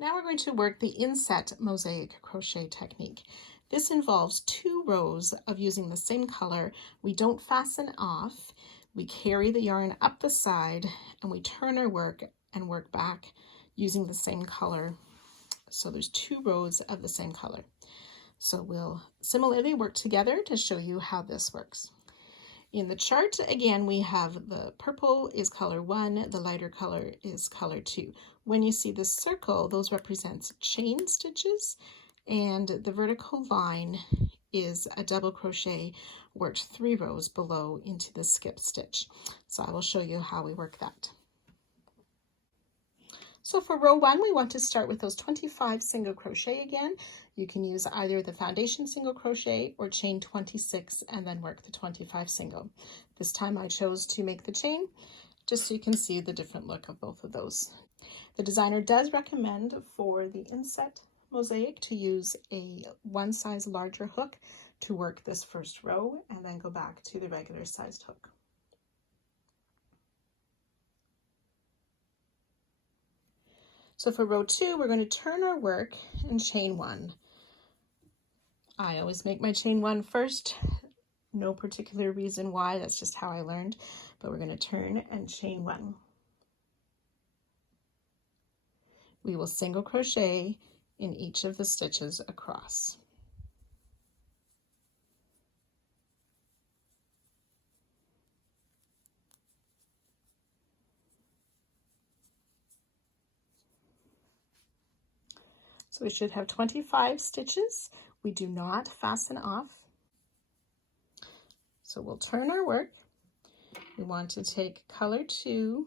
Now we're going to work the Inset Mosaic crochet technique. This involves 2 rows of using the same color. We don't fasten off. We carry the yarn up the side and we turn our work and work back using the same color. So there's 2 rows of the same color. So we'll similarly work together to show you how this works. In the chart, again, we have the purple is color 1, the lighter color is color 2. When you see the circle, those represent chain stitches, and the vertical line is a double crochet worked 3 rows below into the skip stitch. So I will show you how we work that. So for row 1, we want to start with those 25 single crochet again. You can use either the foundation single crochet or chain 26 and then work the 25 single. This time I chose to make the chain just so you can see the different look of both of those. The designer does recommend for the Inset Mosaic to use a 1 size larger hook to work this first row and then go back to the regular sized hook. So for row 2, we're going to turn our work and chain 1. I always make my chain 1 first. No particular reason why, that's just how I learned. But we're going to turn and chain 1. We will single crochet in each of the stitches across. So we should have 25 stitches. We do not fasten off. So we'll turn our work. We want to take color 2,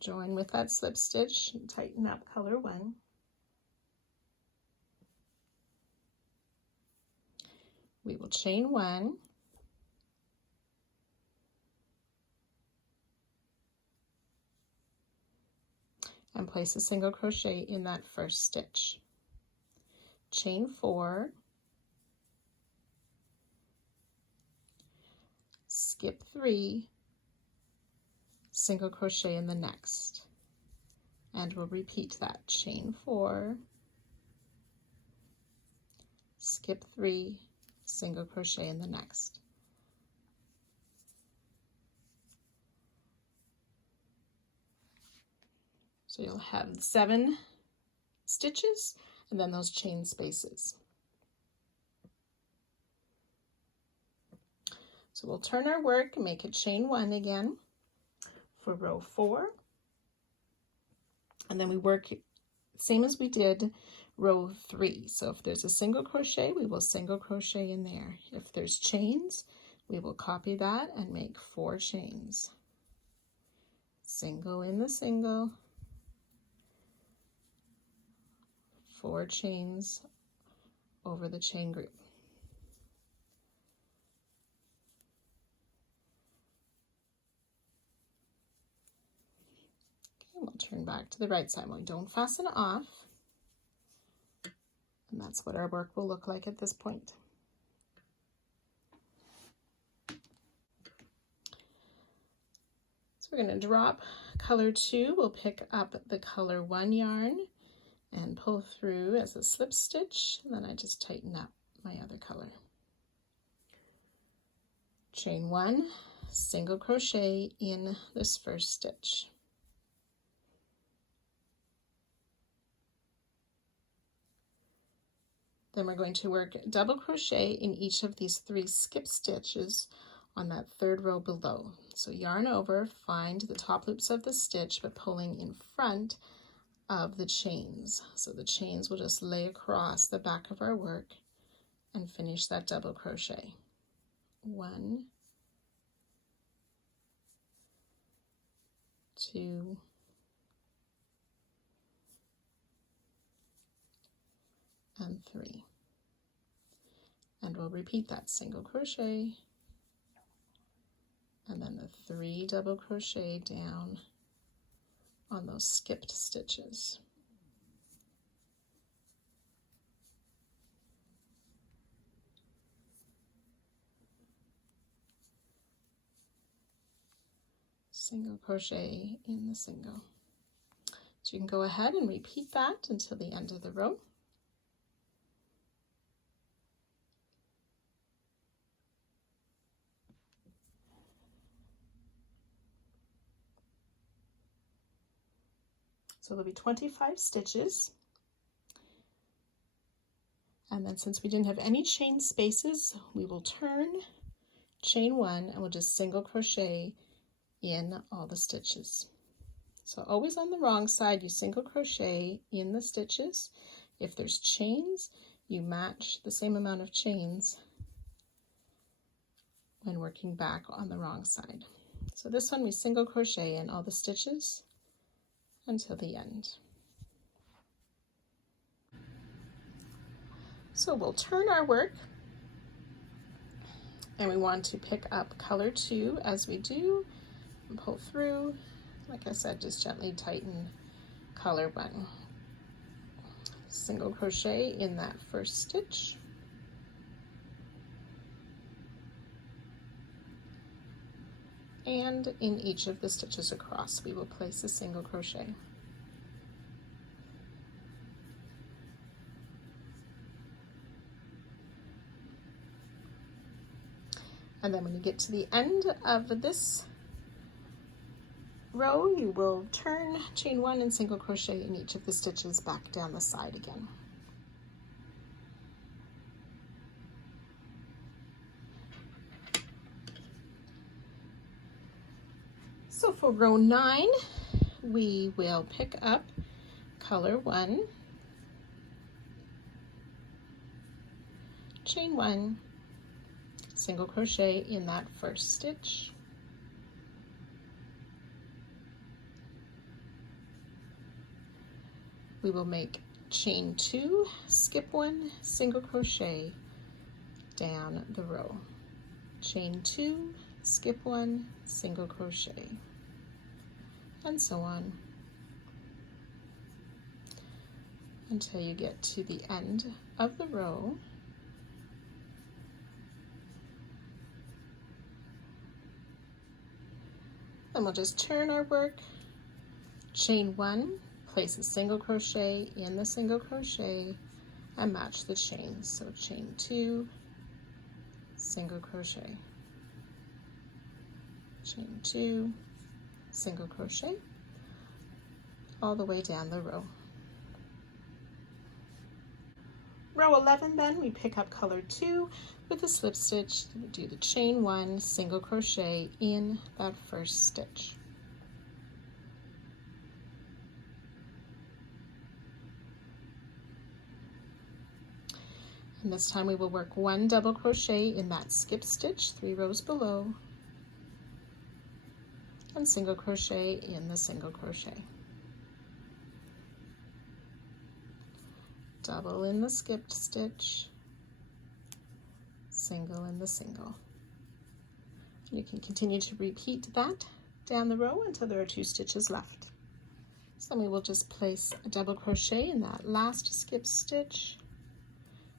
join with that slip stitch and tighten up color 1. We will chain 1. And place a single crochet in that first stitch. Chain 4, skip 3, single crochet in the next, and we'll repeat that. Chain 4, skip 3, single crochet in the next. So you'll have 7 stitches and then those chain spaces. So we'll turn our work and make a chain 1 again for row 4. And then we work same as we did row 3. So if there's a single crochet, we will single crochet in there. If there's chains, we will copy that and make 4 chains. Single in the single, 4 chains over the chain group. Okay, we'll turn back to the right side. We don't fasten off. And that's what our work will look like at this point. So we're going to drop color 2. We'll pick up the color 1 yarn and pull through as a slip stitch, and then I just tighten up my other color. Chain 1, single crochet in this first stitch. Then we're going to work double crochet in each of these 3 skip stitches on that 3rd row below. So yarn over, find the top loops of the stitch, but pulling in front of the chains. So the chains will just lay across the back of our work and finish that double crochet. 1, 2, and 3. And we'll repeat that single crochet and then the 3 double crochet down on those skipped stitches. single crochet in the single. So you can go ahead and repeat that until the end of the row. So there'll be 25 stitches. And then since we didn't have any chain spaces, we will turn, chain one, and we'll just single crochet in all the stitches. So always on the wrong side, you single crochet in the stitches. If there's chains, you match the same amount of chains when working back on the wrong side. So this one, we single crochet in all the stitches until the end. So we'll turn our work, and we want to pick up color 2 as we do, and pull through. Like I said, just gently tighten color 1. Single crochet in that first stitch. And in each of the stitches across, we will place a single crochet. And then when you get to the end of this row, you will turn, chain 1, and single crochet in each of the stitches back down the side again. So for row 9, we will pick up color 1, chain 1, single crochet in that first stitch. We will make chain 2, skip 1, single crochet down the row. Chain 2, skip 1, single crochet, and so on until you get to the end of the row. Then we'll just turn our work, chain 1, place a single crochet in the single crochet, and match the chains. So chain 2, single crochet, chain 2, single crochet, all the way down the row. Row 11, then we pick up color 2 with a slip stitch, do the chain 1, single crochet in that first stitch. And this time we will work 1 double crochet in that skip stitch 3 rows below, and single crochet in the single crochet. Double in the skipped stitch, single in the single. You can continue to repeat that down the row until there are 2 stitches left. So we will just place a double crochet in that last skip stitch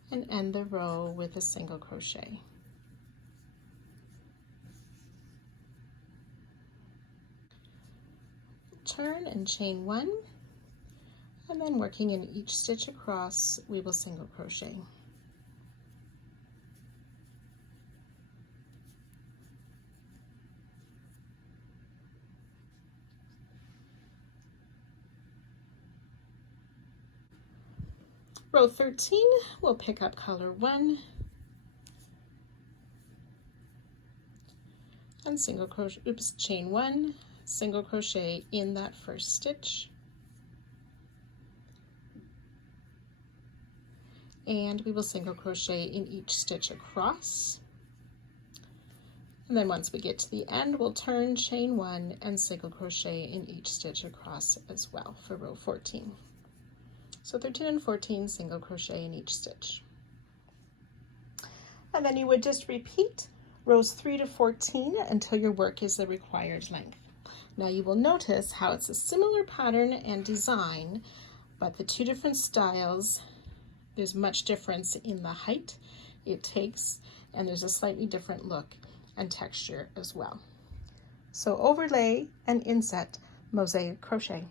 and end the row with a single crochet. Turn and chain 1, and then working in each stitch across, we will single crochet. Row 13, we'll pick up color 1 and single crochet, chain 1, single crochet in that first stitch, and we will single crochet in each stitch across. And then once we get to the end, we'll turn, chain 1, and single crochet in each stitch across as well for row 14. So 13 and 14, single crochet in each stitch. And then you would just repeat rows 3 to 14 until your work is the required length. Now you will notice how it's a similar pattern and design, but the 2 different styles, there's much difference in the height it takes, and there's a slightly different look and texture as well. So overlay and inset mosaic crochet.